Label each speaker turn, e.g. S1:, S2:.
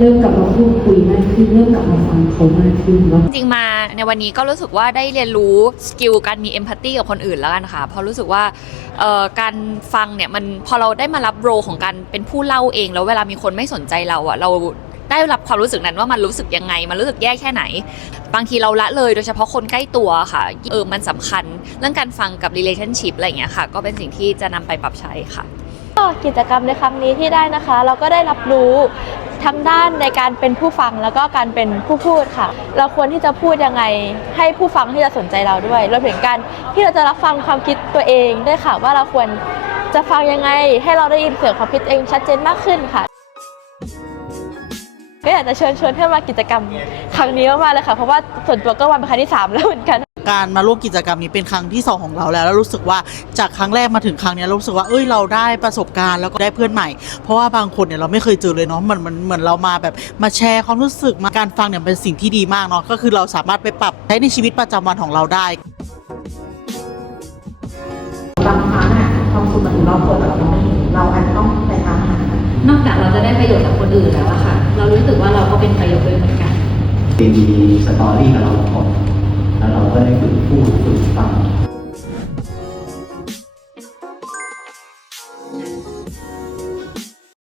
S1: เริ่มกลับมาพูดคุยมากขึ้นเริ่มกลับมาฟังเขามากขึ้นแล้ว
S2: จริงๆมาในวันนี้ก็รู้สึกว่าได้เรียนรู้สกิลการมีเอมพัตตีกับคนอื่นแล้วกันค่ะเพราะรู้สึกว่าเอ่อการฟังเนี่ยมันพอเราได้มารับโรของการเป็นผู้เล่าเอง แล้วเวลามีคนไม่สนใจเราอะเราได้รับความรู้สึกนั้นว่ามันรู้สึกยังไง มันรู้สึกแย่แค่ไหน บางทีเราละเลยโดยเฉพาะคนใกล้ตัวค่ะเออมันสำคัญเรื่องการฟังกับ relationship อะไรอย่างเงี้ยค่ะ ก็เป็นสิ่งที่จะนำไปปรับใช้ค่ะ
S3: ก็กิจกรรมในครั้งนี้ที่ได้นะคะ เราก็ได้รับรู้ ทั้งด้านในการเป็นผู้ฟังแล้วก็การเป็นผู้พูดค่ะ เราควรที่จะพูดยังไงให้ผู้ฟังที่จะสนใจเราด้วยรวมถึงการที่เราจะรับฟังความคิดตัวเองด้วยค่ะ ว่าเราควรจะฟังยังไง ให้เราได้ยินเสียงความคิดเองชัดเจนมากขึ้นค่ะ ก็อยากจะเชิญชวนให้มากิจกรรมครั้งนี้มากๆเลยค่ะ เพราะว่าส่วนตัวก็วันเป็นครั้งที่สามแล้วเหมือนกัน
S4: การมาร่วมกิจกรรมนี้เป็นครั้งที่สองของเราแล้ว แล้วรู้สึกว่าจากครั้งแรกมาถึงครั้งเนี้ยรู้สึกว่าเอ้ยเราได้ประสบการณ์แล้วก็ได้เพื่อนใหม่ เพราะว่าบางคนเนี่ยเราไม่เคยเจอเลยเนาะเหมือนเหมือนเหมือนเรามาแบบมาแชร์ความรู้สึกมาการฟังเนี่ยเป็นสิ่งที่ดีมากเนาะก็คือเราสามารถไปปรับใช้ในชีวิตประจำวันของเราได้
S5: บางครั้งอะความสุขมันถึงเราตัวแต่เราไม่เห็นเราอาจจะต้องไปตามหา
S1: นอกจากเราจะได้ประโยชน์จากคนอื่นแล้วอะค่ะ เรารู้สึกว่าเราก็เป็นประโยชน์ด้วยเหมือนกัน
S6: มีสตอรี่กับเราก่อน ผู้ฝึกพูดฝึกฟัง